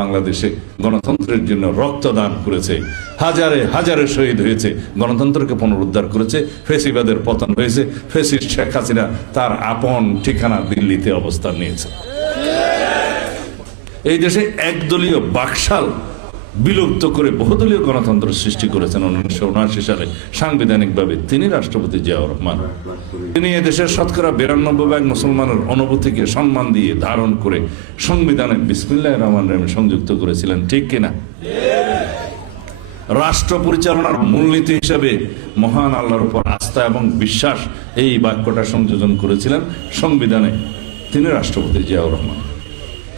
বাংলাদেশে গণতন্ত্রের জন্য রক্তদান করেছে। হাজারে হাজারে শহীদ হয়েছে। গণতন্ত্রকে পুনরুদ্ধার করেছে। ফেসিবাদের পতন হয়েছে। ফেসিস শেখ হাসিনা তার আপন ঠিকানা দিল্লিতে অবস্থান নিয়েছে। এই দেশে একদলীয় বাকশাল বিলুপ্ত করে বহুদলীয় গণতন্ত্র সৃষ্টি করেছেন উনিশশো উনআশি সালে। সাংবিধানিকভাবে তিনি রাষ্ট্রপতি জিয়াউর রহমান। তিনি এদেশের শতকরা বিরানব্বই ভাগ মুসলমানের অনুভূতিকে সম্মান দিয়ে ধারণ করে সংবিধানে বিসমিল্লাহ রহমান রহিম সংযুক্ত করেছিলেন, ঠিক কিনা? রাষ্ট্র পরিচালনার মূলনীতি হিসেবে মহান আল্লাহর উপর আস্থা এবং বিশ্বাস এই বাক্যটা সংযোজন করেছিলেন সংবিধানে তিনি রাষ্ট্রপতি জিয়াউর রহমান।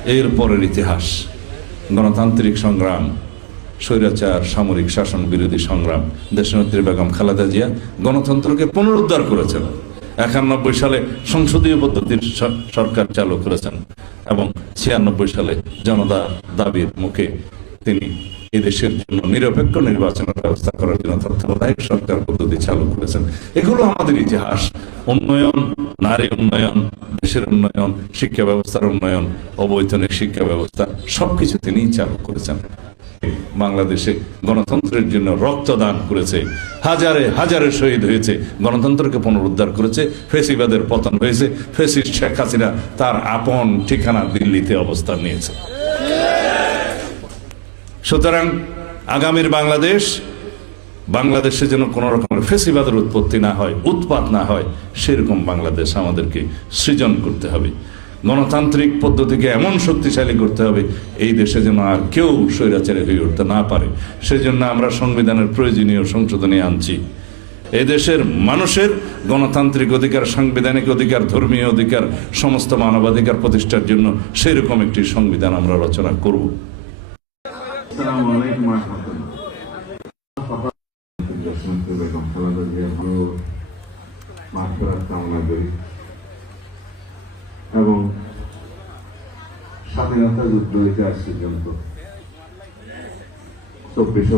এর পরের ইতিহাস। গণতান্ত্রিক সংগ্রাম, স্বৈরাচার, সামরিক শাসন বিরোধী সংগ্রাম, দেশনেত্রী বেগম খালেদা জিয়া গণতন্ত্রকে পুনরুদ্ধার করেছেন। একানব্বই সালে সংসদীয় পদ্ধতির সরকার চালু করেছেন এবং ছিয়ানব্বই সালে জনতা দাবির মুখে তিনি এদেশের জন্য নিরপেক্ষ নির্বাচনের ব্যবস্থা করার জন্য তত্ত্বাবধায়ক সরকার পদ্ধতি চালু করেছেন। এগুলো আমাদের ইতিহাস। উন্নয়ন নারী উন্নয়ন, দেশের উন্নয়ন, শিক্ষা ব্যবস্থার উন্নয়ন, অবৈতনিক শিক্ষা ব্যবস্থা, সবকিছু তিনি চালু করেছেন। বাংলাদেশে গণতন্ত্রের জন্য রক্তদান করেছে। হাজারে হাজারে শহীদ হয়েছে, গণতন্ত্রকে পুনরুদ্ধার করেছে, ফেসিবাদের পতন হয়েছে, ফেসিস্ট শেখ হাসিনা তার আপন ঠিকানা দিল্লিতে অবস্থান নিয়েছে। সুতরাং আগামীর বাংলাদেশ বাংলাদেশে যেন কোনো রকমের ফেসিবাদের উৎপত্তি না হয়, উৎপাত না হয়, সেরকম বাংলাদেশ আমাদেরকে সৃজন করতে হবে। গণতান্ত্রিক পদ্ধতিকে এমন শক্তিশালী করতে হবে, এই দেশে যেন আর কেউ স্বৈরাচারী হয়ে উঠতে না পারে। সেজন্য আমরা সংবিধানের প্রয়োজনীয় সংশোধনী আনছি। এদেশের মানুষের গণতান্ত্রিক অধিকার, সাংবিধানিক অধিকার, ধর্মীয় অধিকার, সমস্ত মানবাধিকার প্রতিষ্ঠার জন্য সেরকম একটি সংবিধান আমরা রচনা করব। মাফেরাত কামনা করি। এবং স্বাধীনতা যুদ্ধ আজ পর্যন্ত চব্বিশ